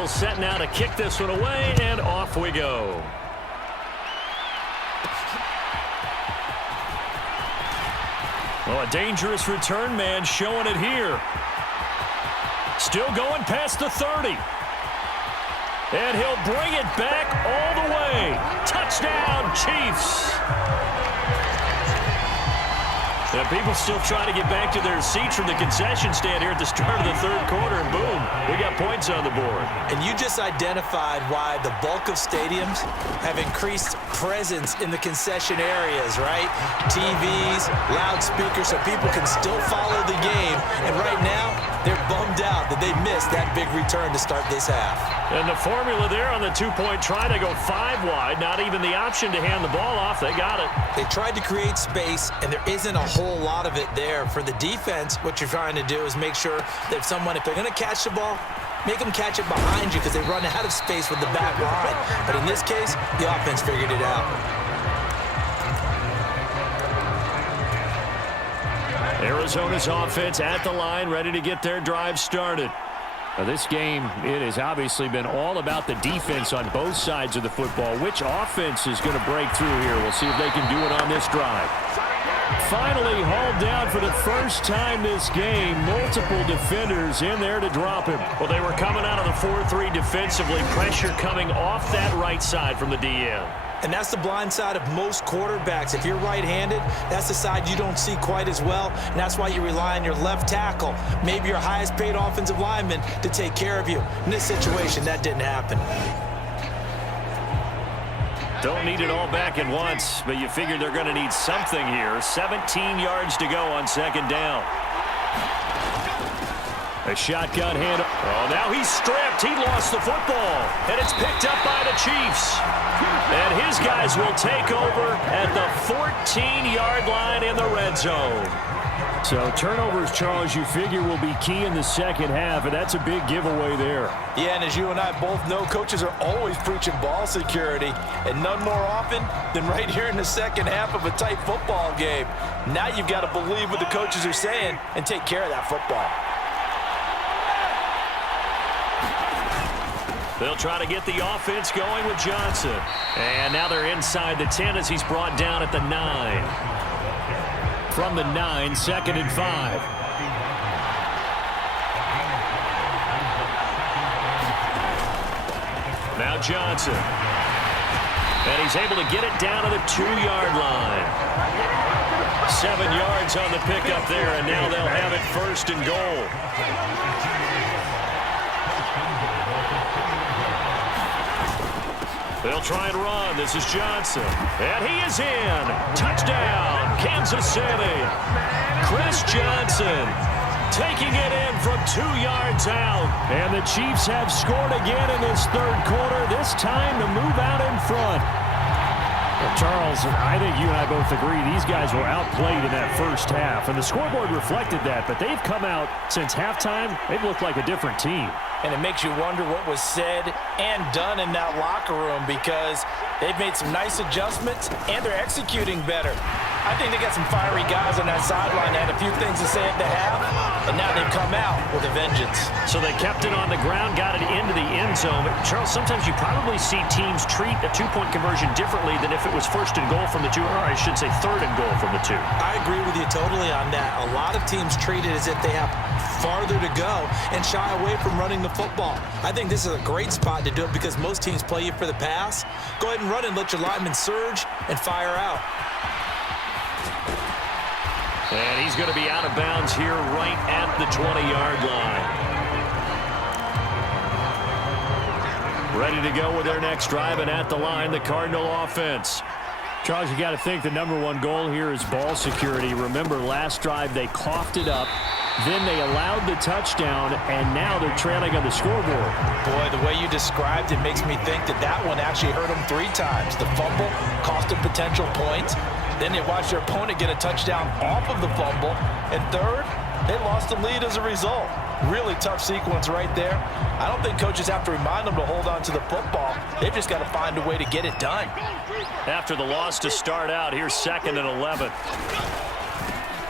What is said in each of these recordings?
still set now to kick this one away, and off we go. Well, a dangerous return man showing it here. Still going past the 30. And he'll bring it back all the way. Touchdown, Chiefs. And people still trying to get back to their seats from the concession stand here at the start of the third quarter, and boom, we got points on the board. And you just identified why the bulk of stadiums have increased presence in the concession areas, right? TVs, loudspeakers, so people can still follow the game. And right now, they're bummed out that they missed that big return to start this half. And the formula there on the two-point try to go 5 wide. Not even the option to hand the ball off. They got it. They tried to create space, and there isn't a whole lot of it there. For the defense, what you're trying to do is make sure that if they're going to catch the ball, make them catch it behind you because they run out of space with the back line. But in this case, the offense figured it out. Arizona's offense at the line, ready to get their drive started. Now this game, it has obviously been all about the defense on both sides of the football. Which offense is going to break through here? We'll see if they can do it on this drive. Finally hauled down for the first time this game. Multiple defenders in there to drop him. Well, they were coming out of the 4-3 defensively. Pressure coming off that right side from the DN. And that's the blind side of most quarterbacks. If you're right-handed, that's the side you don't see quite as well, and that's why you rely on your left tackle, maybe your highest-paid offensive lineman, to take care of you. In this situation, that didn't happen. Don't need it all back at once, but you figure they're going to need something here. 17 yards to go on second down. A shotgun hand. Oh, now he's stripped. He lost the football, and it's picked up by the Chiefs. And his guys will take over at the 14-yard line in the red zone. So turnovers, Charles, you figure will be key in the second half, and that's a big giveaway there. Yeah, and as you and I both know, coaches are always preaching ball security, and none more often than right here in the second half of a tight football game. Now you've got to believe what the coaches are saying and take care of that football. They'll try to get the offense going with Johnson. And now they're inside the 10 as he's brought down at the 9. From the 9, 2nd and 5. Now Johnson. And he's able to get it down to the 2-yard line. 7 yards on the pickup there, and now they'll have it 1st and goal. They'll try and run. This is Johnson. And he is in. Touchdown, Kansas City. Chris Johnson taking it in from 2 yards out. And the Chiefs have scored again in this third quarter, this time to move out in front. Well, Charles, I think you and I both agree these guys were outplayed in that first half, and the scoreboard reflected that, but they've come out since halftime. They've looked like a different team. And it makes you wonder what was said and done in that locker room, because they've made some nice adjustments and they're executing better. I think they got some fiery guys on that sideline that had a few things to say at the half, and now they've come out with a vengeance. So they kept it on the ground, got it into the end zone. But Charles, sometimes you probably see teams treat a two-point conversion differently than if it was 1st and goal from the 2, or I should say 3rd and goal from the 2. I agree with you totally on that. A lot of teams treat it as if they have farther to go and shy away from running the football. I think this is a great spot to do it because most teams play you for the pass. Go ahead and run and let your linemen surge and fire out. And he's going to be out of bounds here right at the 20-yard line. Ready to go with their next drive, and at the line, the Cardinal offense. Charles, you got to think the #1 goal here is ball security. Remember, last drive they coughed it up. Then they allowed the touchdown, and now they're trailing on the scoreboard. Boy, the way you described it makes me think that that one actually hurt them 3 times. The fumble cost them potential points. Then they watched their opponent get a touchdown off of the fumble. And third, they lost the lead as a result. Really tough sequence right there. I don't think coaches have to remind them to hold on to the football. They've just got to find a way to get it done. After the loss to start out, here's 2nd and 11.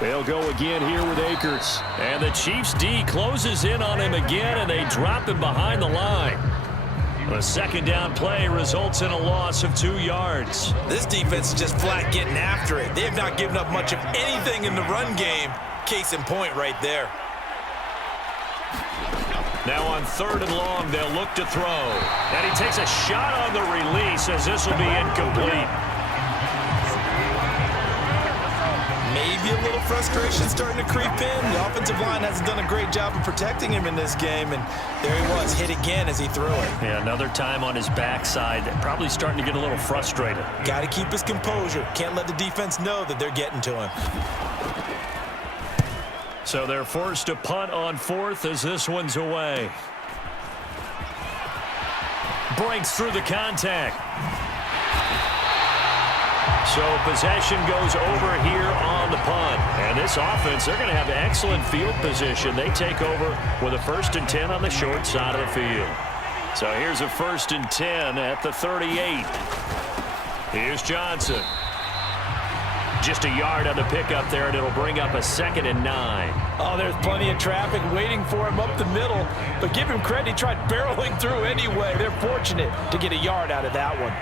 They'll go again here with Akers. And the Chiefs D closes in on him again, and they drop him behind the line. The second down play results in a loss of 2 yards. This defense is just flat getting after it. They have not given up much of anything in the run game. Case in point right there. Now on 3rd and long, they'll look to throw. And he takes a shot on the release as this will be incomplete. Maybe a little frustration starting to creep in. The offensive line hasn't done a great job of protecting him in this game, and there he was, hit again as he threw it. Yeah, another time on his backside, probably starting to get a little frustrated. Got to keep his composure. Can't let the defense know that they're getting to him. So they're forced to punt on 4th as this one's away. Breaks through the contact. So possession goes over here on the punt. And this offense, they're going to have excellent field position. They take over with a 1st and 10 on the short side of the field. So here's a 1st and 10 at the 38. Here's Johnson. Just a yard on the pickup there, and it'll bring up a 2nd and 9. Oh, there's plenty of traffic waiting for him up the middle. But give him credit, he tried barreling through anyway. They're fortunate to get a yard out of that one.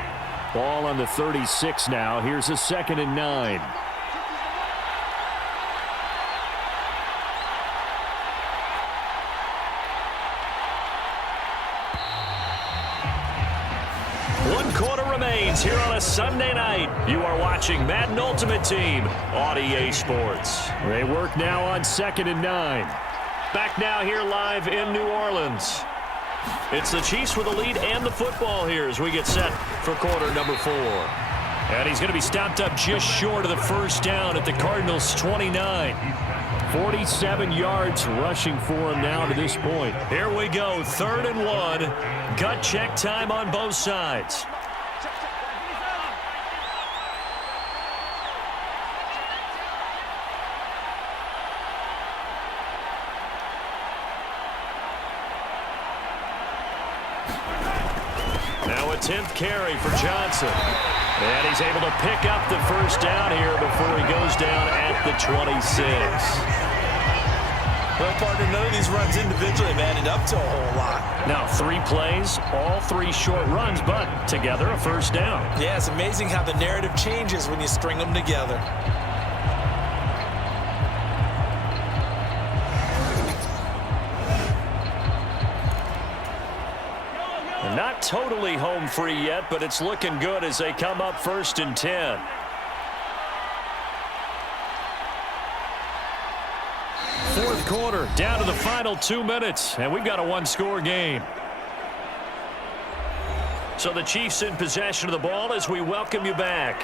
Ball on the 36 now. Here's a 2nd and 9. One quarter remains here on a Sunday night. You are watching Madden Ultimate Team on EA Sports. They work now on 2nd and 9. Back now here live in New Orleans. It's the Chiefs with the lead and the football here as we get set for quarter number 4. And he's going to be stopped up just short of the 1st down at the Cardinals' 29. 47 yards rushing for him now to this point. Here we go, 3rd and 1. Gut check time on both sides. Now a 10th carry for Johnson. And he's able to pick up the 1st down here before he goes down at the 26. Well, partner, none of these runs individually have added up to a whole lot. Now 3 plays, all 3 short runs, but together a 1st down. Yeah, it's amazing how the narrative changes when you string them together. Not totally home free yet, but it's looking good as they come up 1st and 10. Fourth quarter, down to the final 2 minutes, and we've got a 1-score game. So the Chiefs in possession of the ball as we welcome you back.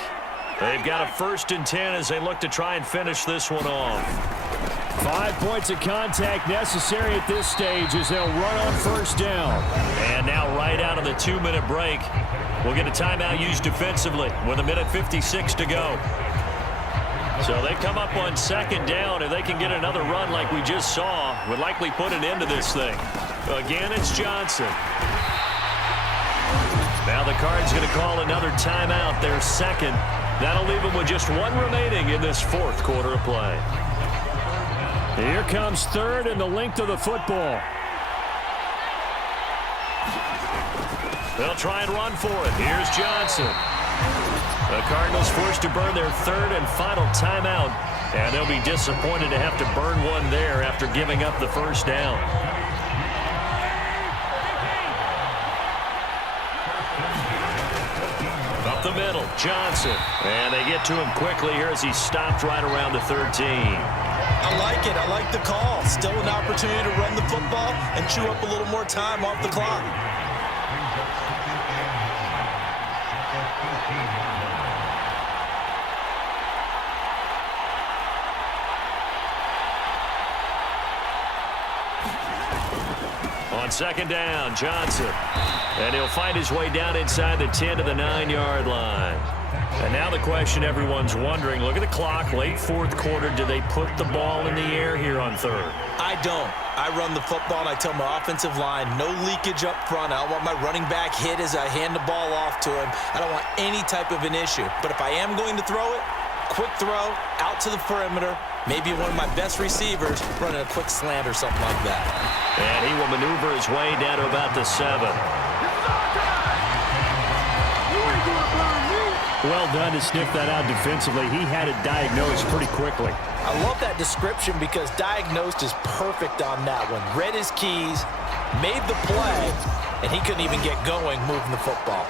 They've got a 1st and 10 as they look to try and finish this one off. 5 points of contact necessary at this stage as they'll run on 1st down. And now right out of the 2-minute break, we'll get a timeout used defensively with 1:56 to go. So they come up on 2nd down. If they can get another run like we just saw, would likely put an end to this thing. Again, it's Johnson. Now the Cards going to call another timeout, their 2nd. That'll leave them with just 1 remaining in this 4th quarter of play. Here comes 3rd and the length of the football. They'll try and run for it. Here's Johnson. The Cardinals forced to burn their 3rd and final timeout, and they'll be disappointed to have to burn one there after giving up the 1st down. Up the middle, Johnson. And they get to him quickly here as he's stopped right around the 13. I like it. I like the call. Still an opportunity to run the football and chew up a little more time off the clock. On 2nd down, Johnson. And he'll find his way down inside the 10 to the 9-yard line. And now the question everyone's wondering, look at the clock, late 4th quarter. Do they put the ball in the air here on 3rd? I don't. I run the football, and I tell my offensive line, no leakage up front. I don't want my running back hit as I hand the ball off to him. I don't want any type of an issue. But if I am going to throw it, quick throw, out to the perimeter, maybe one of my best receivers running a quick slant or something like that. And he will maneuver his way down to about the 7. Well done to sniff that out defensively. He had it diagnosed pretty quickly. I love that description because diagnosed is perfect on that one. Read his keys, made the play, and he couldn't even get going moving the football.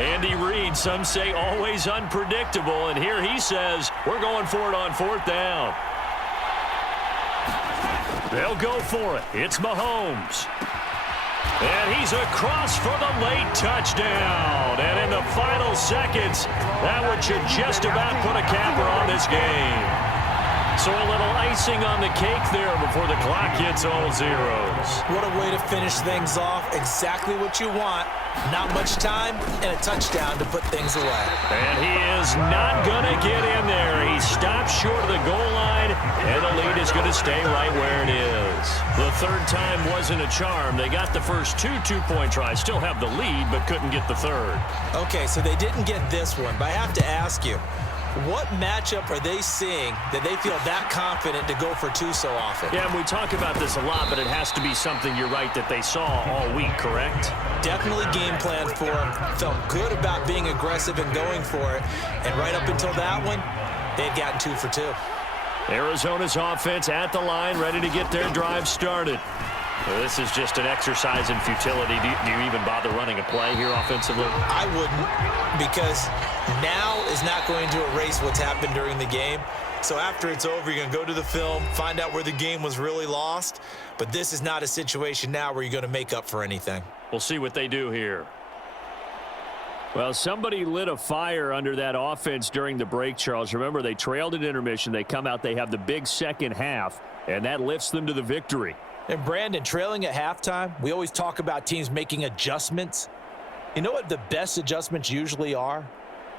Andy Reid, some say always unpredictable, and here he says we're going for it on 4th down. They'll go for it. It's Mahomes. And he's across for the late touchdown. And in the final seconds, that one should just about put a capper on this game. So a little icing on the cake there before the clock hits all zeros. What a way to finish things off. Exactly what you want. Not much time and a touchdown to put things away. And he is not going to get in there. He stops short of the goal line, and the lead is going to stay right where it is. The third time wasn't a charm. They got the first 2 two-point tries, still have the lead, but couldn't get the third. Okay, so they didn't get this one, but I have to ask you, what matchup are they seeing that they feel that confident to go for 2 so often? Yeah, and we talk about this a lot, but it has to be something, you're right, that they saw all week, correct? Definitely game plan for them. Felt good about being aggressive and going for it. And right up until that one, they had gotten 2 for 2. Arizona's offense at the line, ready to get their drive started. Well, this is just an exercise in futility. Do you even bother running a play here offensively? I wouldn't, because now is not going to erase what's happened during the game. So after it's over, you're going to go to the film, find out where the game was really lost. But this is not a situation now where you're going to make up for anything. We'll see what they do here. Well, somebody lit a fire under that offense during the break, Charles. Remember, they trailed at intermission. They come out, they have the big second half, and that lifts them to the victory. And Brandon, trailing at halftime, we always talk about teams making adjustments. You know what the best adjustments usually are?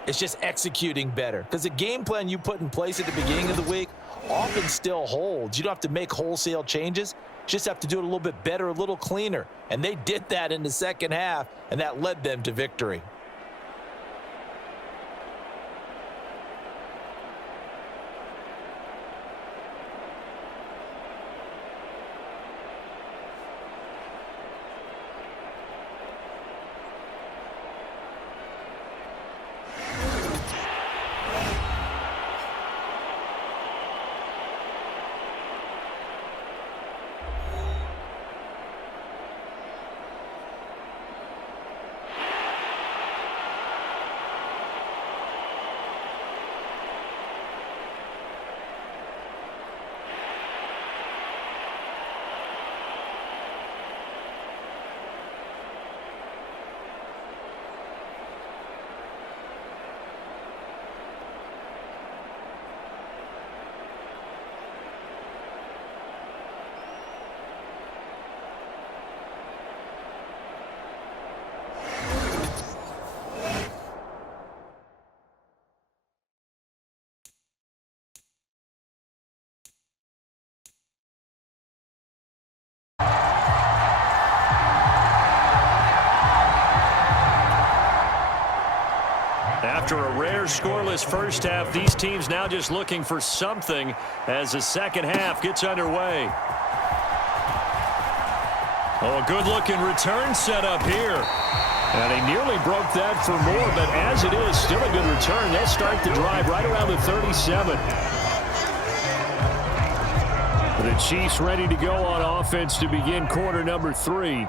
It's just executing better. Because the game plan you put in place at the beginning of the week often still holds. You don't have to make wholesale changes. You just have to do it a little bit better, a little cleaner. And they did that in the second half, and that led them to victory. After a rare scoreless first half, these teams now just looking for something as the second half gets underway. Oh, a good-looking return set up here. And he nearly broke that for more, but as it is, still a good return. They'll start the drive right around the 37. The Chiefs ready to go on offense to begin quarter number 3.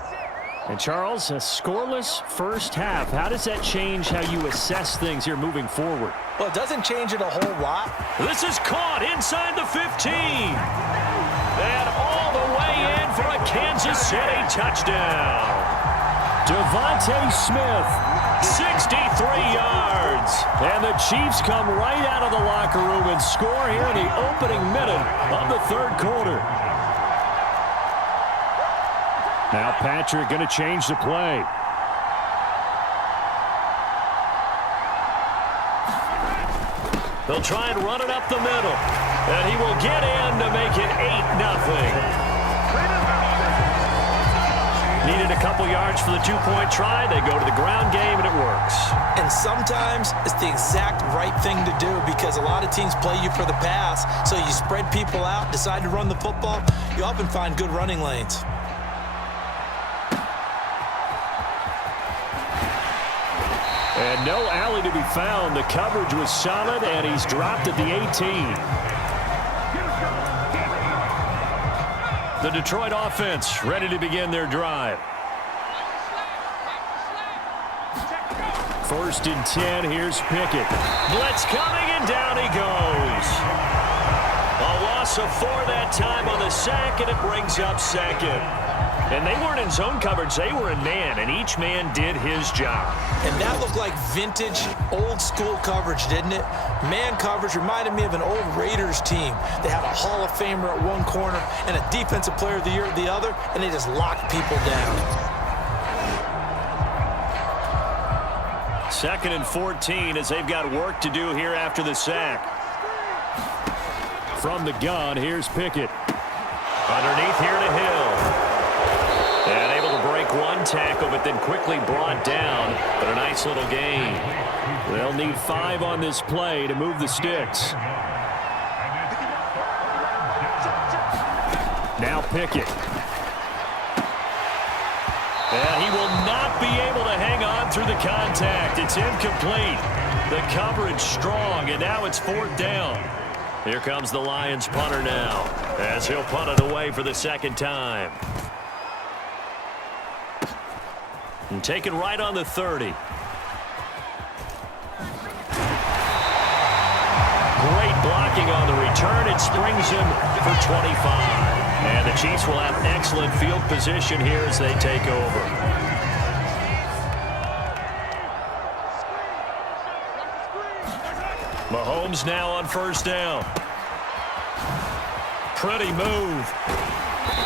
And, Charles, a scoreless first half. How does that change how you assess things here moving forward? Well, it doesn't change it a whole lot. This is caught inside the 15. And all the way in for a Kansas City touchdown. Devontae Smith, 63 yards. And the Chiefs come right out of the locker room and score here in the opening minute of the third quarter. Now Patrick going to change the play. They'll try and run it up the middle. And he will get in to make it 8-0. Needed a couple couple yards for the two-point try. They go to the ground game, and it works. And sometimes it's the exact right thing to do because a lot of teams play you for the pass. So you spread people out, decide to run the football. You often find good running lanes. And no alley to be found. The coverage was solid, and he's dropped at the 18. The Detroit offense ready to begin their drive. 1st and 10. Here's Pickett. Blitz coming, and down he goes. A loss of 4 that time on the sack, and it brings up 2nd. And they weren't in zone coverage. They were in man, and each man did his job. And that looked like vintage, old-school coverage, didn't it? Man coverage reminded me of an old Raiders team. They had a Hall of Famer at one corner and a Defensive Player of the Year at the other, and they just locked people down. 2nd and 14 as they've got work to do here after the sack. From the gun, here's Pickett. Underneath here to Hill. And able to break one tackle, but then quickly brought down. But a nice little gain. They'll need 5 on this play to move the sticks. Now Pickett. And he will not be able to hang on through the contact. It's incomplete. The coverage strong, and now it's 4th down. Here comes the Lions punter now, as he'll punt it away for the 2nd time. And taken right on the 30. Great blocking on the return. It springs him for 25. And the Chiefs will have excellent field position here as they take over. Mahomes now on 1st down. Pretty move.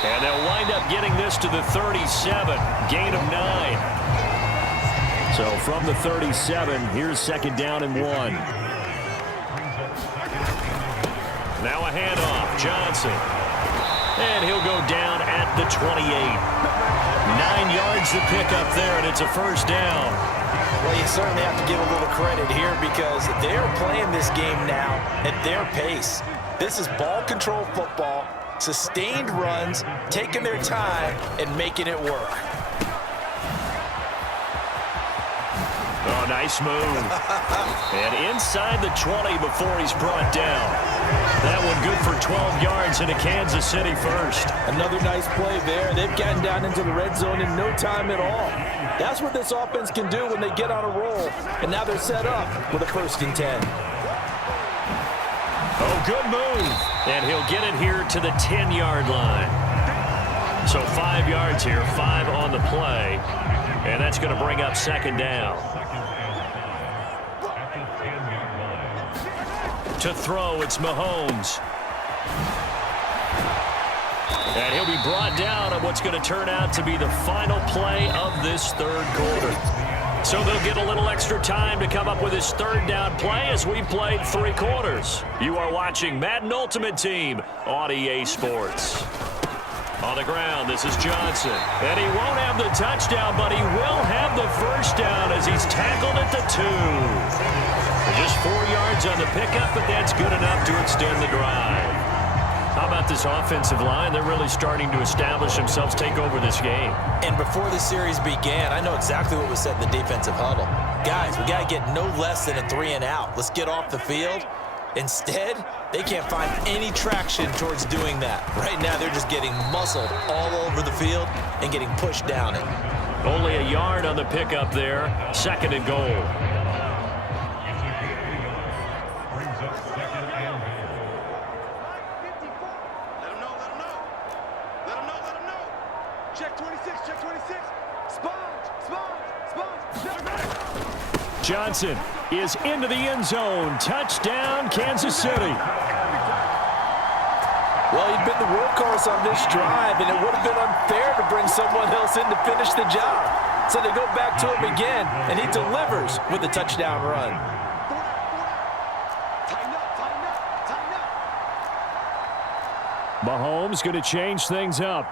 And they'll wind up getting this to the 37. Gain of 9. So from the 37, here's 2nd down and 1. Now a handoff. Johnson. And he'll go down at the 28. 9 yards to pick up there, and it's a 1st down. Well, you certainly have to give a little credit here because they're playing this game now at their pace. This is ball control football, sustained runs, taking their time, and making it work. Oh, nice move. And inside the 20 before he's brought down. That one good for 12 yards into Kansas City 1st. Another nice play there. They've gotten down into the red zone in no time at all. That's what this offense can do when they get on a roll. And now they're set up with a 1st and 10. Oh, good move. And he'll get it here to the 10-yard line. So 5 yards here, 5 on the play. And that's going to bring up 2nd down. To throw, it's Mahomes. And he'll be brought down on what's going to turn out to be the final play of this 3rd quarter. So they'll get a little extra time to come up with his 3rd down play as we played 3 quarters. You are watching Madden Ultimate Team on EA Sports. On the ground, this is Johnson. And he won't have the touchdown, but he will have the 1st down as he's tackled at the 2. Just 4 yards on the pickup, but that's good enough to extend the drive. How about this offensive line? They're really starting to establish themselves, take over this game. And before the series began, I know exactly what was said in the defensive huddle. Guys, we got to get no less than a 3 and out. Let's get off the field. Instead, they can't find any traction towards doing that. Right now, they're just getting muscled all over the field and getting pushed down it. Only a yard on the pickup there. 2nd and goal. Johnson is into the end zone. Touchdown, Kansas City. Well, he'd been the workhorse on this drive, and it would have been unfair to bring someone else in to finish the job. So they go back to him again, and he delivers with a touchdown run. Mahomes going to change things up.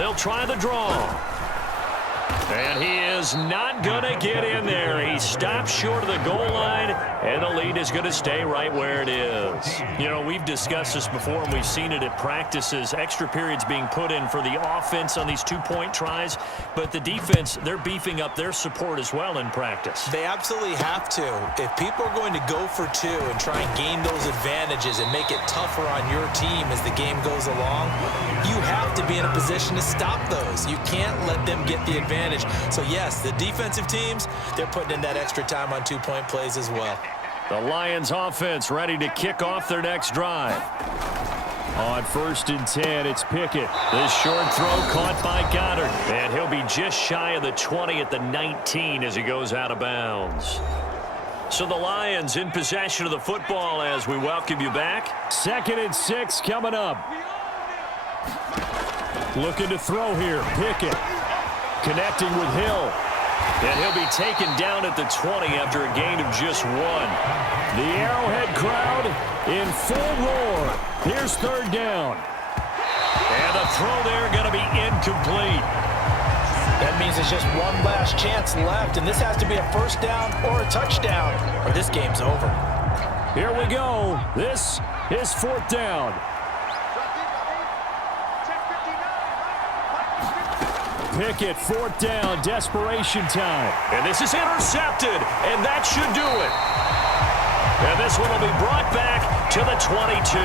They'll try the draw. And he is not going to get in there. He stops short of the goal line, and the lead is going to stay right where it is. You know, we've discussed this before, and we've seen it at practices. Extra periods being put in for the offense on these two-point tries, but the defense, they're beefing up their support as well in practice. They absolutely have to. If people are going to go for two and try and gain those advantages and make it tougher on your team as the game goes along, you have to be in a position to stop those. You can't let them get the advantage. So, yes, the defensive teams, they're putting in that extra time on two-point plays as well. The Lions offense ready to kick off their next drive. On 1st and 10, it's Pickett. This short throw caught by Goddard. And he'll be just shy of the 20 at the 19 as he goes out of bounds. So the Lions in possession of the football as we welcome you back. 2nd and 6 coming up. Looking to throw here. Pickett. Connecting with Hill. And he'll be taken down at the 20 after a gain of just 1. The Arrowhead crowd in full roar. Here's 3rd down. And the throw there going to be incomplete. That means there's just one last chance left, and this has to be a 1st down or a touchdown, or this game's over. Here we go. This is 4th down. Pickett, 4th down, desperation time. And this is intercepted, and that should do it. And this one will be brought back to the 22.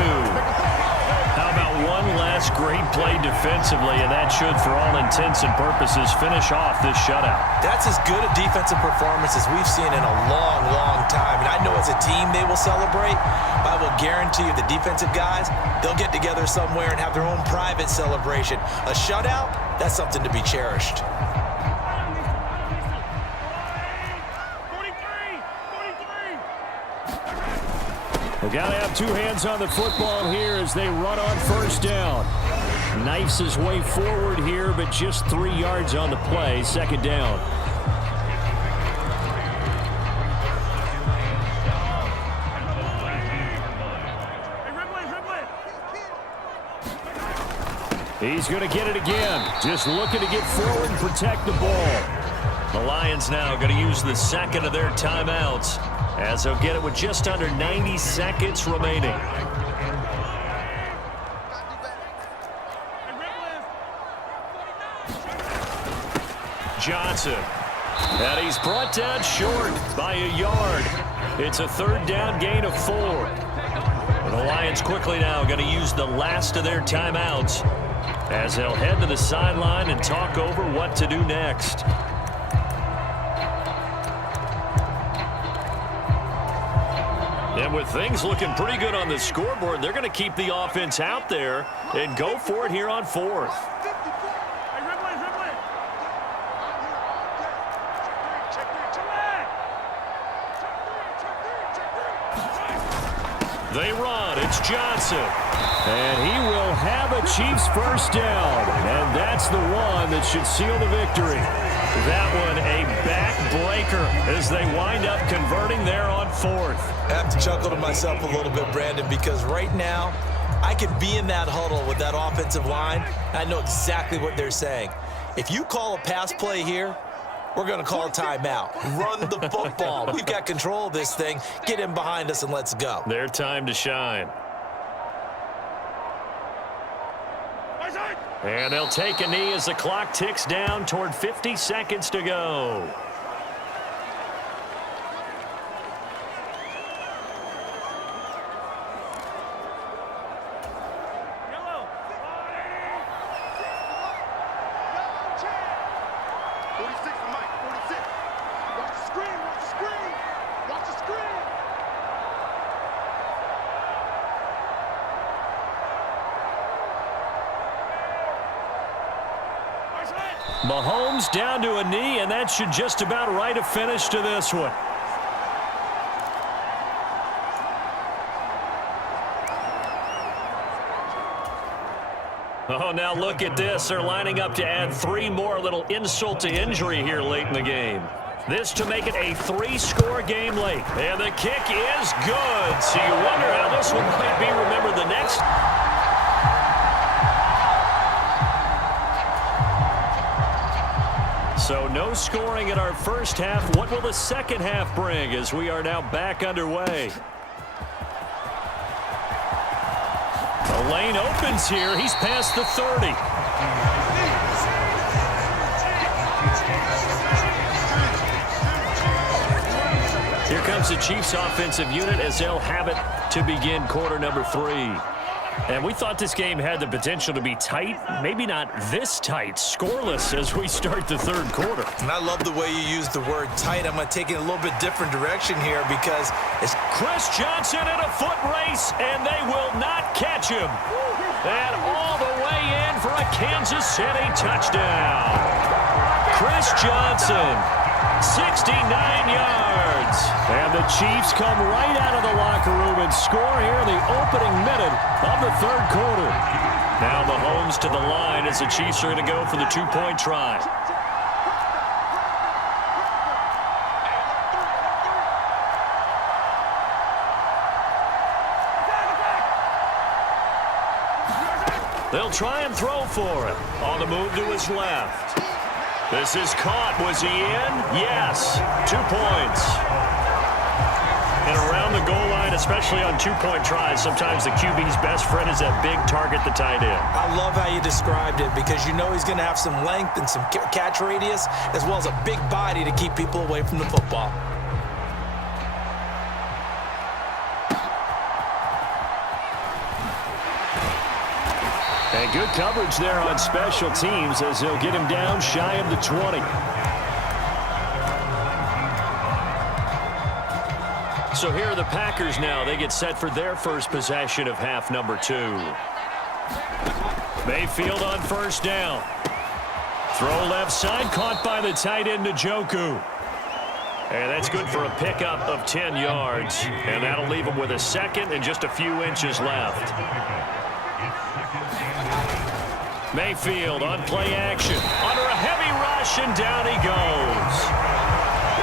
How about one last great play defensively, and that should, for all intents and purposes, finish off this shutout. That's as good a defensive performance as we've seen in a long, long time. And I know as a team they will celebrate, but I will guarantee you the defensive guys, they'll get together somewhere and have their own private celebration. A shutout, that's something to be cherished. They got to have two hands on the football here as they run on 1st down. Knifes his way forward here, but just 3 yards on the play. 2nd down. He's going to get it again. Just looking to get forward and protect the ball. The Lions now going to use the 2nd of their timeouts as they'll get it with just under 90 seconds remaining. Johnson. And he's brought down short by a yard. It's a 3rd down gain of 4. And the Lions quickly now going to use the last of their timeouts as they'll head to the sideline and talk over what to do next. And with things looking pretty good on the scoreboard, they're going to keep the offense out there and go for it here on 4th. They run. It's Johnson. And he will have a Chiefs 1st down. And that's the one that should seal the victory. That one a backbreaker as they wind up converting there on 4th. I have to chuckle to myself a little bit, Brandon, because right now I could be in that huddle with that offensive line. And I know exactly what they're saying. If you call a pass play here, we're going to call a timeout. Run the football. We've got control of this thing. Get in behind us and let's go. Their time to shine. And they'll take a knee as the clock ticks down toward 50 seconds to go. Mahomes down to a knee, and that should just about write a finish to this one. Oh, now look at this. They're lining up to add 3 more, little insult to injury here late in the game. This to make it a 3-score game late. And the kick is good. So you wonder how this one might be remembered the next. So no scoring in our first half. What will the second half bring as we are now back underway? The lane opens here. He's past the 30. Here comes the Chiefs offensive unit as they'll have it to begin quarter number 3. And we thought this game had the potential to be tight, maybe not this tight, scoreless as we start the third quarter. And I love the way you use the word tight. I'm going to take it a little bit different direction here because it's Chris Johnson in a foot race, and they will not catch him. And all the way in for a Kansas City touchdown. Chris Johnson, 69 yards. And the Chiefs come right out of the locker room and score here in the opening minute of the third quarter. Now Mahomes to the line as the Chiefs are going to go for the two-point try. They'll try and throw for it. On the move to his left. This is caught. Was he in? Yes. 2 points. And around the goal line, especially on two-point tries, sometimes the QB's best friend is that big target, the tight end. I love how you described it because you know he's going to have some length and some catch radius as well as a big body to keep people away from the football. And good coverage there on special teams as they'll get him down shy of the 20. So here are the Packers now. They get set for their first possession of half number 2. Mayfield on first down. Throw left side, caught by the tight end Njoku. And that's good for a pickup of 10 yards. And that'll leave him with a second and just a few inches left. Mayfield on play action. Under a heavy rush, and down he goes.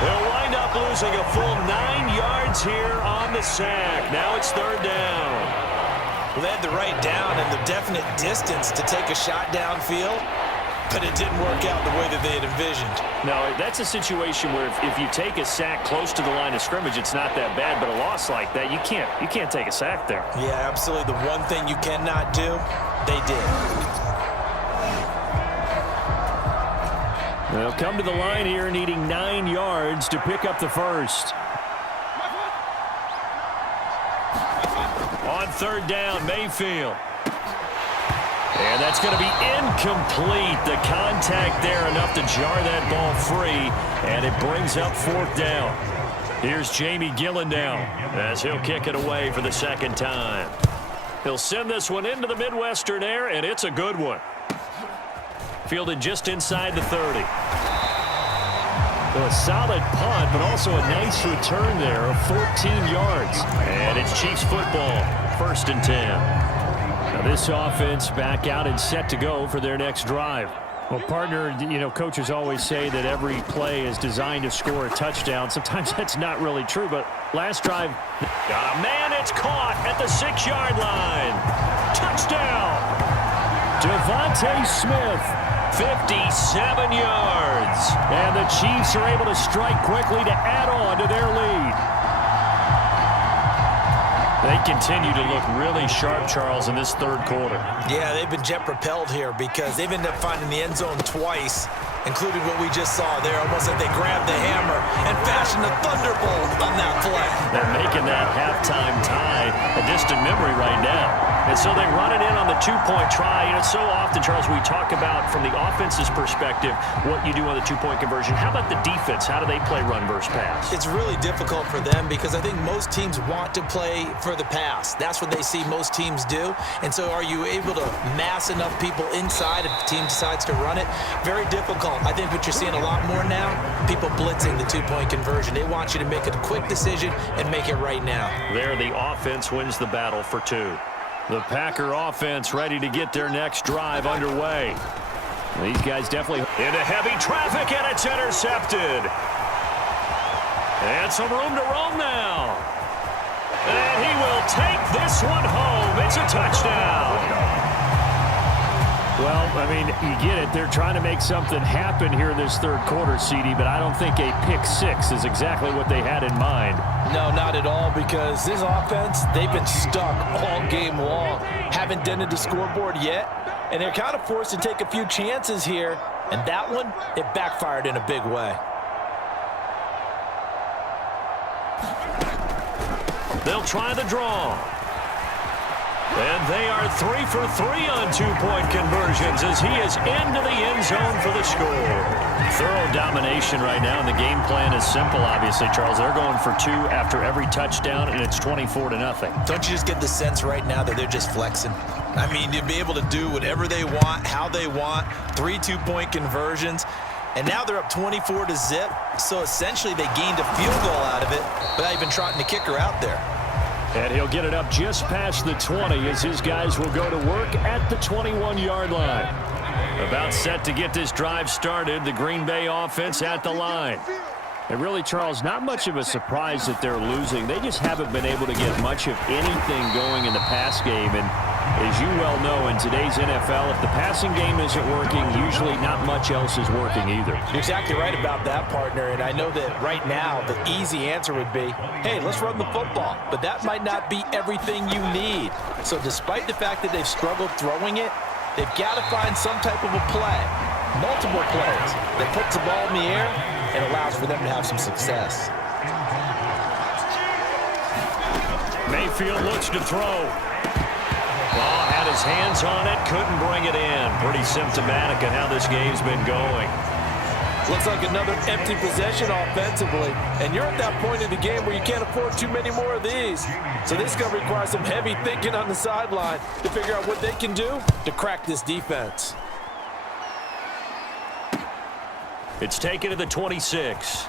They'll wind up losing a full 9 yards here on the sack. Now it's third down. Well, they had the right down and the definite distance to take a shot downfield, but it didn't work out the way that they had envisioned. No, that's a situation where if you take a sack close to the line of scrimmage, it's not that bad, but a loss like that, you can't take a sack there. Yeah, absolutely. The one thing you cannot do, they did. They'll come to the line here needing 9 yards to pick up the first. On third down, Mayfield. And that's going to be incomplete. The contact there enough to jar that ball free, and it brings up fourth down. Here's Jamie Gillen now as he'll kick it away for the second time. He'll send this one into the Midwestern air, and it's a good one. Fielded just inside the 30. So a solid punt, but also a nice return there of 14 yards. And it's Chiefs football, 1st and 10. Now this offense back out and set to go for their next drive. Well, partner, coaches always say that every play is designed to score a touchdown. Sometimes that's not really true, but last drive, got a man, it's caught at the 6-yard line. Touchdown! Devontae Smith. 57 yards. And the Chiefs are able to strike quickly to add on to their lead. They continue to look really sharp, Charles, in this third quarter. Yeah, they've been jet-propelled here because they've ended up finding the end zone twice, including what we just saw there. Almost like they grabbed the hammer and fashioned a thunderbolt on that play. They're making that halftime tie a distant memory right now. And so they run it in on the two-point try. So often, Charles, we talk about, from the offense's perspective, what you do on the two-point conversion. How about the defense? How do they play run versus pass? It's really difficult for them because I think most teams want to play for the pass. That's what they see most teams do. And so are you able to mass enough people inside if the team decides to run it? Very difficult. I think what you're seeing a lot more now, people blitzing the two-point conversion. They want you to make a quick decision and make it right now. There, the offense wins the battle for 2. The Packer offense ready to get their next drive underway. These guys definitely into heavy traffic, and it's intercepted. And some room to roam now. And he will take this one home. It's a touchdown. Well, I mean, you get it. They're trying to make something happen here in this third quarter, CD, but I don't think a pick six is exactly what they had in mind. No, not at all, because this offense, they've been stuck all game long. Haven't dented the scoreboard yet, and they're kind of forced to take a few chances here, and that one, it backfired in a big way. They'll try the draw. And they are 3 for 3 on two-point conversions as he is into the end zone for the score. Thorough domination right now, and the game plan is simple, obviously, Charles. They're going for 2 after every touchdown, and it's 24-0. Don't you just get the sense right now that they're just flexing? I mean, to be able to do whatever they want, how they want, 3 two-point conversions, and now they're up 24-0, so essentially they gained a field goal out of it without even trotting the kicker out there. And he'll get it up just past the 20 as his guys will go to work at the 21-yard line. About set to get this drive started, the Green Bay offense at the line. And really, Charles, not much of a surprise that they're losing. They just haven't been able to get much of anything going in the pass game. And as you well know, in today's NFL, if the passing game isn't working, usually not much else is working either. You're exactly right about that, partner. And I know that right now the easy answer would be, hey, let's run the football. But that might not be everything you need. So despite the fact that they've struggled throwing it, they've got to find some type of a play, multiple plays that puts the ball in the air and allows for them to have some success. Mayfield looks to throw. Ball had his hands on it, couldn't bring it in. Pretty symptomatic of how this game's been going. Looks like another empty possession offensively, and you're at that point in the game where you can't afford too many more of these. So this is going to require some heavy thinking on the sideline to figure out what they can do to crack this defense. It's taken to the 26.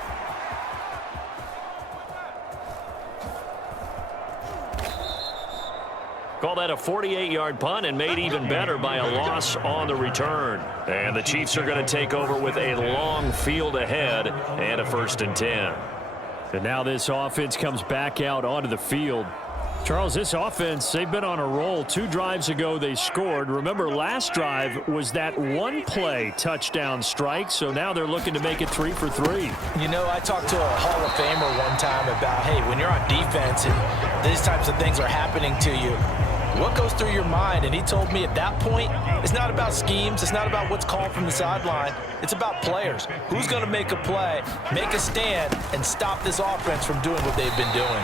Call that a 48-yard punt and made even better by a loss on the return. And the Chiefs are going to take over with a long field ahead and a 1st and 10. And now this offense comes back out onto the field. Charles, this offense, they've been on a roll. 2 drives ago they scored. Remember, last drive was that one-play touchdown strike, so now they're looking to make it 3 for 3. You know, I talked to a Hall of Famer one time about, hey, when you're on defense and these types of things are happening to you, what goes through your mind? And he told me at that point, it's not about schemes. It's not about what's called from the sideline. It's about players. Who's going to make a play, make a stand, and stop this offense from doing what they've been doing?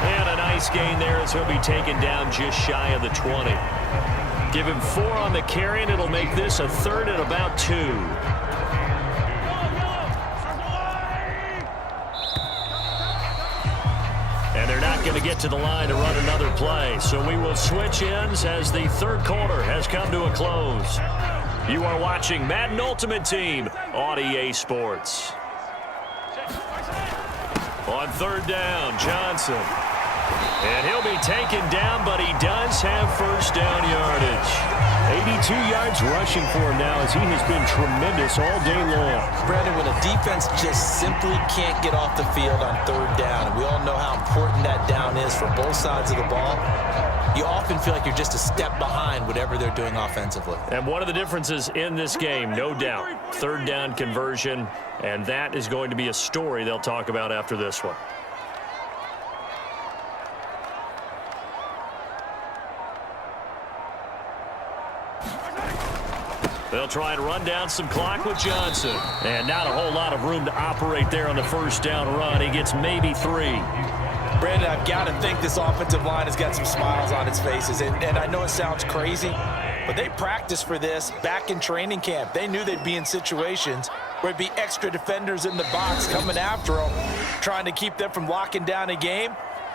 And a nice gain there as he'll be taken down just shy of the 20. Give him 4 on the carry, and it'll make this a 3rd and about 2. And they're not going to get to the line to run another play. So we will switch ends as the third quarter has come to a close. You are watching Madden Ultimate Team on EA Sports. On 3rd down, Johnson. And he'll be taken down, but he does have 1st down yardage. 82 yards rushing for him now as he has been tremendous all day long. Brandon, when a defense just simply can't get off the field on 3rd down, and we all know how important that down is for both sides of the ball, you often feel like you're just a step behind whatever they're doing offensively. And one of the differences in this game, no doubt, 3rd down conversion, and that is going to be a story they'll talk about after this one. They'll try and run down some clock with Johnson. And not a whole lot of room to operate there on the 1st down run. He gets maybe 3. Brandon, I've got to think this offensive line has got some smiles on its faces. And I know it sounds crazy, but they practiced for this back in training camp. They knew they'd be in situations where it'd be extra defenders in the box coming after them, trying to keep them from locking down a game.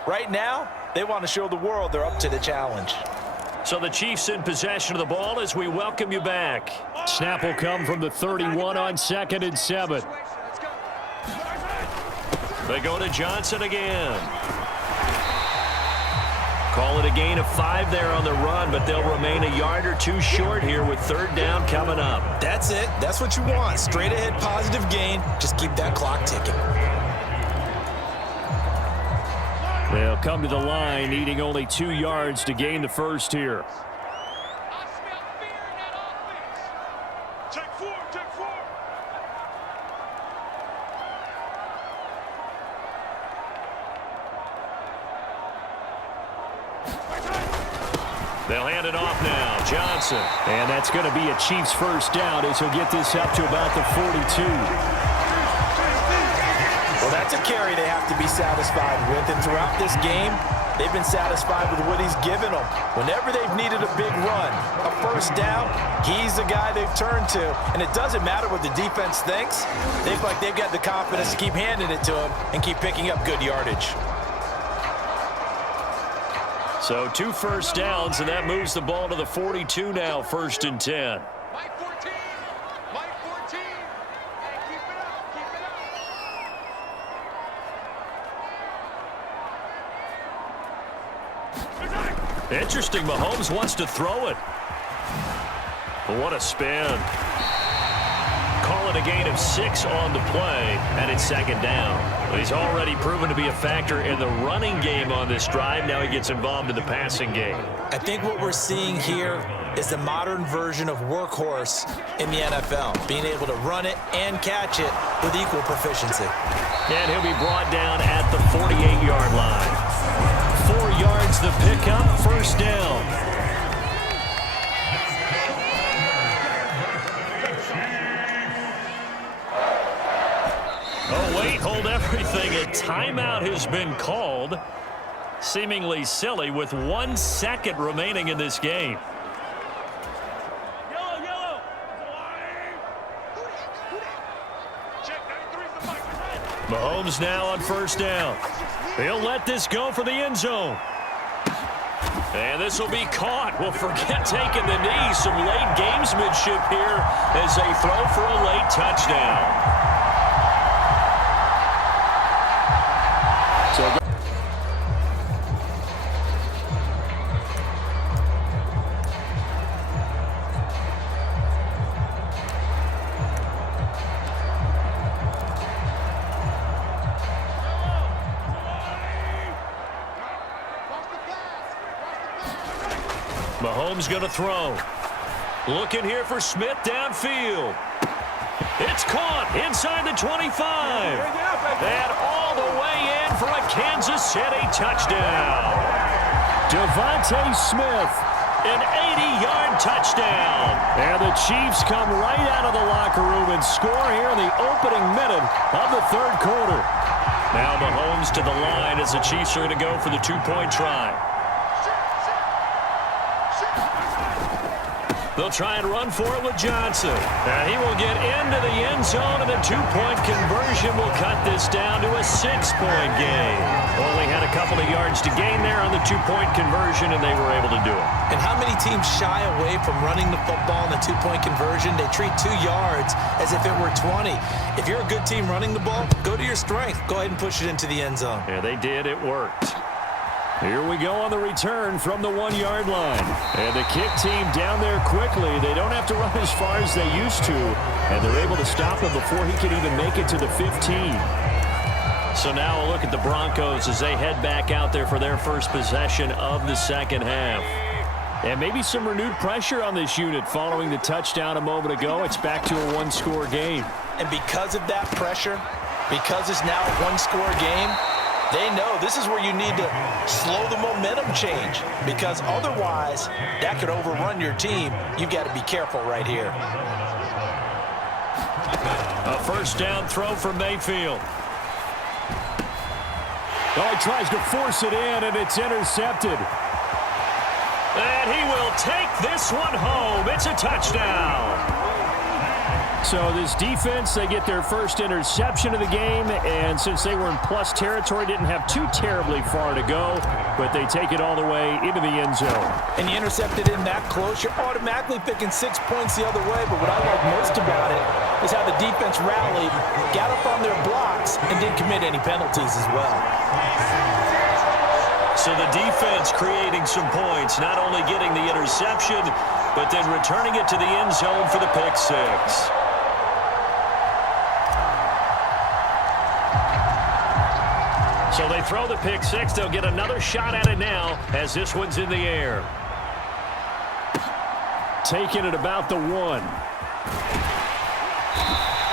Right now, they want to show the world they're up to the challenge. So the Chiefs in possession of the ball as we welcome you back. Snap will come from the 31 on 2nd and 7. They go to Johnson again. Call it a gain of 5 there on the run, but they'll remain a yard or 2 short here with 3rd down coming up. That's it. That's what you want. Straight ahead positive gain. Just keep that clock ticking. They'll come to the line, needing only 2 yards to gain the 1st here. They'll hand it off now. Johnson. And that's going to be a Chiefs first down as he'll get this up to about the 42. Well, that's a carry they have to be satisfied with. And throughout this game, they've been satisfied with what he's given them. Whenever they've needed a big run, a first down, he's the guy they've turned to. And it doesn't matter what the defense thinks. They feel like they've got the confidence to keep handing it to him and keep picking up good yardage. So 2 first downs, and that moves the ball to the 42 now, 1st and 10. Mike 14. Mike 14. Hey, keep it up. Keep it up. Interesting. Mahomes wants to throw it. But what a spin. Call it a gain of 6 on the play, and it's 2nd down. But he's already proven to be a factor in the running game on this drive. Now he gets involved in the passing game. I think what we're seeing here is the modern version of workhorse in the NFL, being able to run it and catch it with equal proficiency. And he'll be brought down at the 48-yard line. 4 yards the pickup, 1st down. Oh, wait, hold everything. A timeout has been called. Seemingly silly with 1 second remaining in this game. Yellow, yellow. Check 93's the mic. Mahomes now on 1st down. He'll let this go for the end zone. And this will be caught. Well, forget taking the knee. Some late gamesmanship here as they throw for a late touchdown. Mahomes going to throw. Looking here for Smith downfield. It's caught inside the 25. And all the way in for a Kansas City touchdown. Devontae Smith, an 80-yard touchdown. And the Chiefs come right out of the locker room and score here in the opening minute of the 3rd quarter. Now Mahomes to the line as the Chiefs are going to go for the 2-point try. They'll try and run for it with Johnson. And he will get into the end zone, and the 2-point conversion will cut this down to a 6-point game. Only had a couple of yards to gain there on the 2-point conversion, and they were able to do it. And how many teams shy away from running the football in the 2-point conversion? They treat 2 yards as if it were 20. If you're a good team running the ball, go to your strength. Go ahead and push it into the end zone. Yeah, they did. It worked. Here we go on the return from the 1-yard line. And the kick team down there quickly. They don't have to run as far as they used to. And they're able to stop him before he can even make it to the 15. So now a look at the Broncos as they head back out there for their first possession of the 2nd half. And maybe some renewed pressure on this unit following the touchdown a moment ago. It's back to a 1-score game. And because of that pressure, because it's now a 1-score game, they know this is where you need to slow the momentum change, because otherwise that could overrun your team. You've got to be careful right here. A 1st down throw for Mayfield. Oh, he tries to force it in, and it's intercepted. And he will take this one home. It's a touchdown. So this defense, they get their first interception of the game, and since they were in plus territory, didn't have too terribly far to go, but they take it all the way into the end zone. And you intercepted in that close, you're automatically picking 6 points the other way, but what I like most about it is how the defense rallied, got up on their blocks, and didn't commit any penalties as well. So the defense creating some points, not only getting the interception, but then returning it to the end zone for the pick 6. So they throw the pick 6. They'll get another shot at it now as this one's in the air. Taking it about the 1.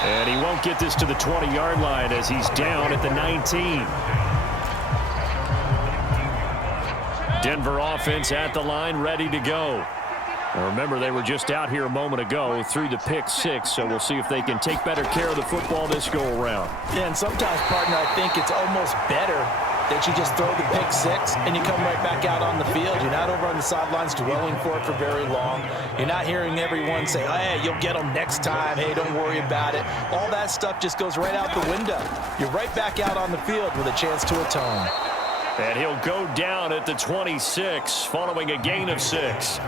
And he won't get this to the 20-yard line as he's down at the 19. Denver offense at the line, ready to go. Now remember, they were just out here a moment ago through the pick six, so we'll see if they can take better care of the football this go-around. Yeah, and sometimes, partner, I think it's almost better that you just throw the pick six and you come right back out on the field. You're not over on the sidelines dwelling for it for very long. You're not hearing everyone say, hey, you'll get them next time. Hey, don't worry about it. All that stuff just goes right out the window. You're right back out on the field with a chance to atone. And he'll go down at the 26 following a gain of 6.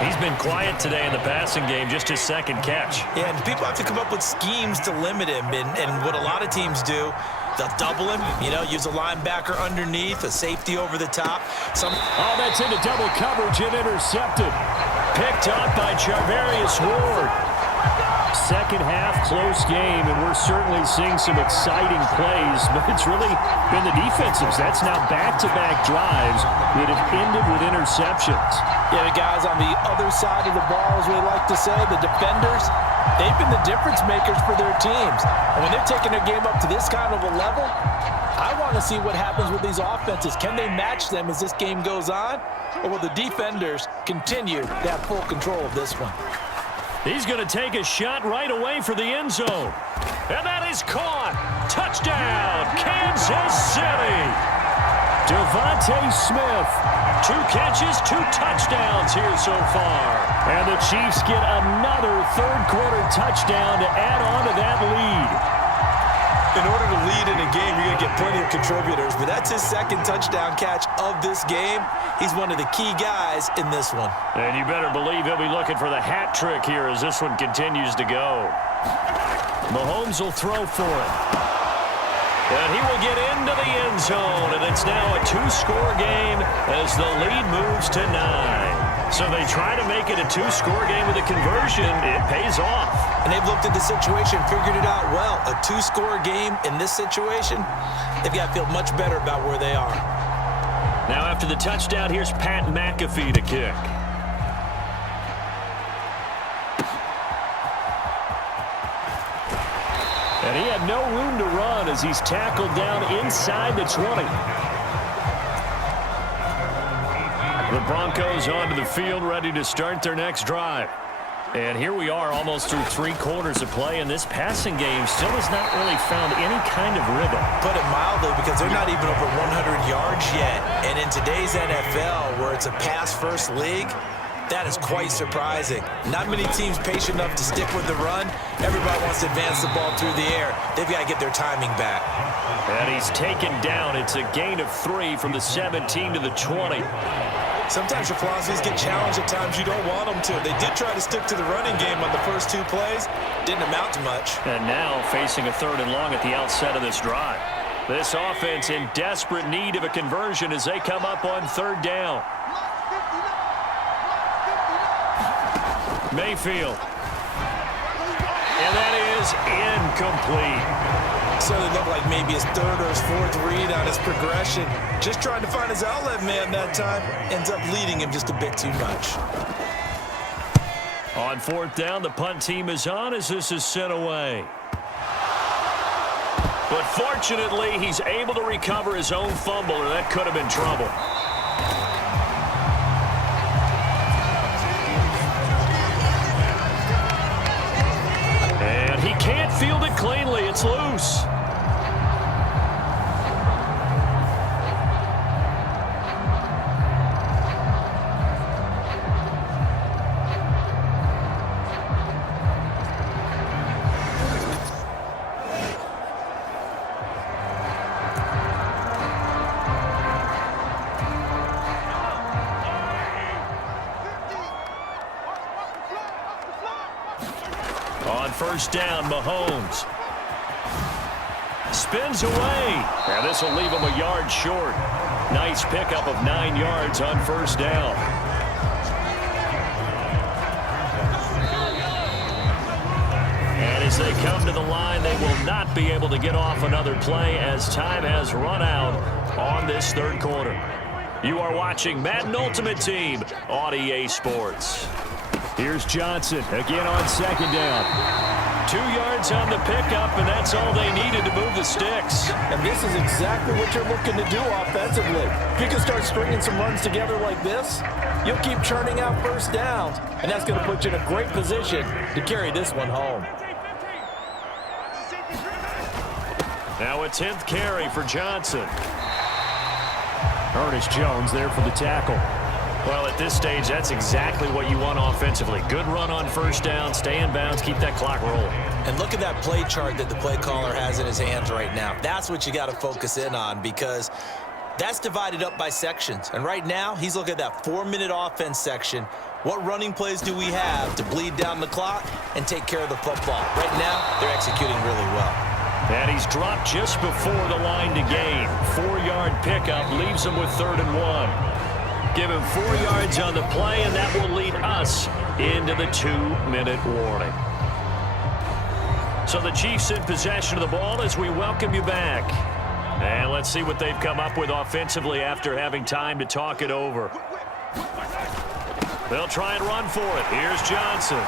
He's been quiet today in the passing game, just his second catch. Yeah, and people have to come up with schemes to limit him. And what a lot of teams do, they'll double him, use a linebacker underneath, a safety over the top. Oh, that's into double coverage and intercepted. Picked up by Charvarius Ward. Second half, close game, and we're certainly seeing some exciting plays, but it's really been the defensives. That's now back-to-back drives that have ended with interceptions. Yeah, the guys on the other side of the ball, as we like to say, the defenders, they've been the difference makers for their teams. And when they're taking their game up to this kind of a level, I want to see what happens with these offenses. Can they match them as this game goes on? Or will the defenders continue to have full control of this one? He's going to take a shot right away for the end zone. And that is caught. Touchdown, Kansas City. Devontae Smith. 2 catches, 2 touchdowns here so far. And the Chiefs get another third-quarter touchdown to add on to that lead. In order to lead in a game, you're going to get plenty of contributors, but that's his second touchdown catch of this game. He's one of the key guys in this one. And you better believe he'll be looking for the hat trick here as this one continues to go. Mahomes will throw for it. And he will get into the end zone, and it's now a 2-score game as the lead moves to 9. So they try to make it a 2-score game with a conversion. It pays off. And they've looked at the situation, figured it out well. A 2-score game in this situation, they've got to feel much better about where they are. Now after the touchdown, here's Pat McAfee to kick. And he had no room to run as he's tackled down inside the 20. The Broncos onto the field, ready to start their next drive. And here we are almost through 3 quarters of play, and this passing game still has not really found any kind of rhythm. Put it mildly, because they're not even over 100 yards yet. And in today's NFL, where it's a pass-first league, that is quite surprising. Not many teams patient enough to stick with the run. Everybody wants to advance the ball through the air. They've got to get their timing back. And he's taken down. It's a gain of 3 from the 17 to the 20. Sometimes your philosophies get challenged at times you don't want them to. They did try to stick to the running game on the first 2 plays. Didn't amount to much. And now facing a 3rd and long at the outset of this drive. This offense in desperate need of a conversion as they come up on 3rd down. Mayfield. And that is incomplete. Certainly looked like maybe his 3rd or his 4th read on his progression. Just trying to find his outlet man that time. Ends up leading him just a bit too much. On 4th down, the punt team is on as this is sent away. But fortunately, he's able to recover his own fumble, or that could have been trouble. And he can't field it cleanly. It's loose. On 1st down, Mahomes spins away. And this will leave him a yard short. Nice pickup of 9 yards on 1st down. And as they come to the line, they will not be able to get off another play as time has run out on this 3rd quarter. You are watching Madden Ultimate Team on EA Sports. Here's Johnson again on 2nd down. 2 yards on the pickup, and that's all they needed to move the sticks. And this is exactly what you're looking to do offensively. If you can start stringing some runs together like this, you'll keep churning out first downs, and that's going to put you in a great position to carry this one home. Now a 10th carry for Johnson. Ernest Jones there for the tackle. Well, at this stage, that's exactly what you want offensively. Good run on first down, stay in bounds, keep that clock rolling. And look at that play chart that the play caller has in his hands right now. That's what you got to focus in on, because that's divided up by sections. And right now, he's looking at that 4-minute offense section. What running plays do we have to bleed down the clock and take care of the football? Right now, they're executing really well. And he's dropped just before the line to gain. 4-yard pickup leaves him with 3rd and 1. Give him 4 yards on the play, and that will lead us into the 2-minute warning. So the Chiefs in possession of the ball as we welcome you back. And let's see what they've come up with offensively after having time to talk it over. They'll try and run for it. Here's Johnson.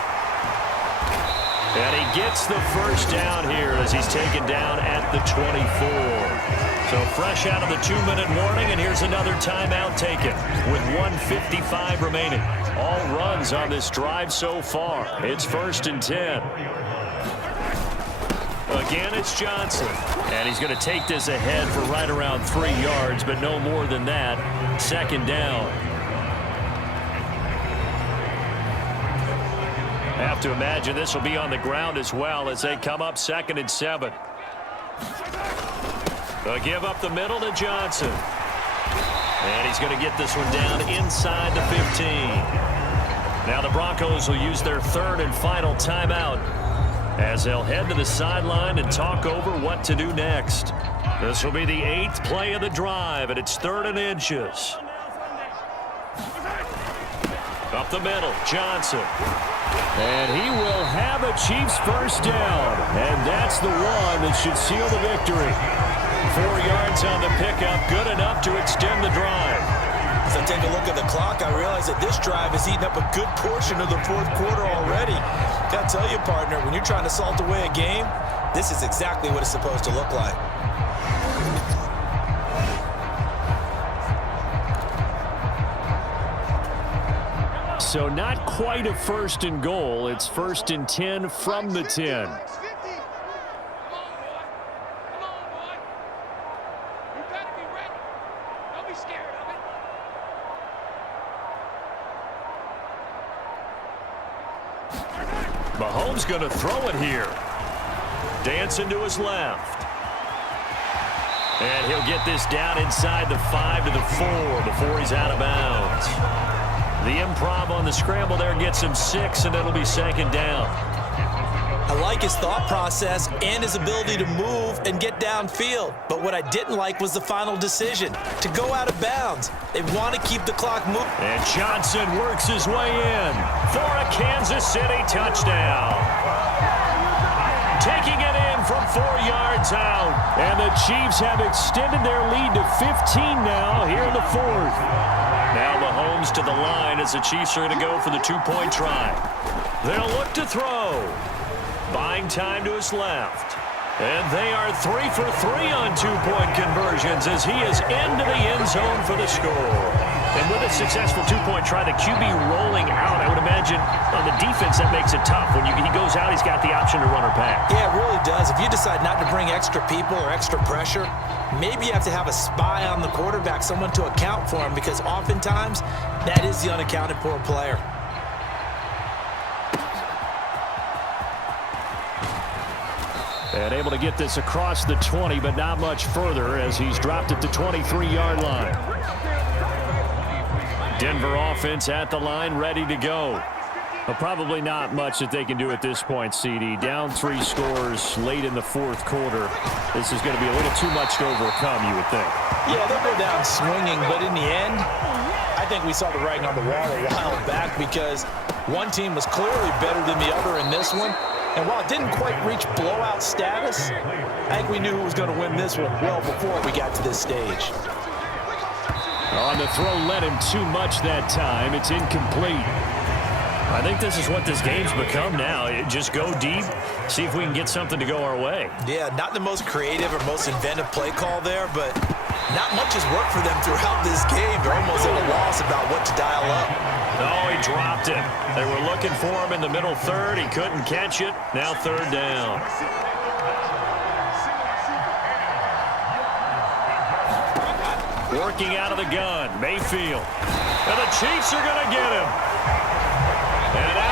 And he gets the first down here as he's taken down at the 24. So fresh out of the 2-minute warning, and here's another timeout taken with 1:55 remaining. All runs on this drive so far. It's 1st and 10. Again, it's Johnson. And he's going to take this ahead for right around 3 yards, but no more than that. 2nd down. I have to imagine this will be on the ground as well as they come up 2nd and 7. They'll give up the middle to Johnson. And he's going to get this one down inside the 15. Now the Broncos will use their 3rd and final timeout as they'll head to the sideline and talk over what to do next. This will be the 8th play of the drive, and it's 3rd and inches. Up the middle, Johnson. And he will have a Chiefs first down. And that's the one that should seal the victory. 4 yards on the pickup, good enough to extend the drive. As I take a look at the clock, I realize that this drive has eaten up a good portion of the 4th quarter already. Got to tell you, partner, when you're trying to salt away a game, this is exactly what it's supposed to look like. So not quite a 1st and goal. It's 1st and 10 from the 10. Mahomes going to throw it here. Dancing to his left. And he'll get this down inside the 5 to the 4 before he's out of bounds. The improv on the scramble there gets him 6, and it'll be 2nd down. I like his thought process and his ability to move and get downfield. But what I didn't like was the final decision, to go out of bounds. They want to keep the clock moving. And Johnson works his way in for a Kansas City touchdown. Taking it in from 4 yards out. And the Chiefs have extended their lead to 15 now here in the 4th. Now Mahomes to the line as the Chiefs are going to go for the 2-point try. They'll look to throw. Buying time to his left. And they are 3 for 3 on 2-point conversions as he is into the end zone for the score. And with a successful 2-point try, the QB rolling out, I would imagine on the defense that makes it tough. When he goes out, he's got the option to run or pass. Yeah, it really does. If you decide not to bring extra people or extra pressure, maybe you have to have a spy on the quarterback, someone to account for him, because oftentimes that is the unaccounted for player. And able to get this across the 20, but not much further as he's dropped at the 23-yard line. Denver offense at the line, ready to go. But probably not much that they can do at this point, CD. Down 3 scores late in the 4th quarter. This is going to be a little too much to overcome, you would think. Yeah, they'll go down swinging, but in the end, I think we saw the writing on the wall a while back, because one team was clearly better than the other in this one. And while it didn't quite reach blowout status, I think we knew who was going to win this one well before we got to this stage. On the throw, led him too much that time. It's incomplete. I think this is what this game's become now. Just go deep, see if we can get something to go our way. Yeah, not the most creative or most inventive play call there, but not much has worked for them throughout this game. They're almost at a loss about what to dial up. Oh, he dropped it. They were looking for him in the middle third. He couldn't catch it. Now third down. Working out of the gun, Mayfield. And the Chiefs are going to get him. And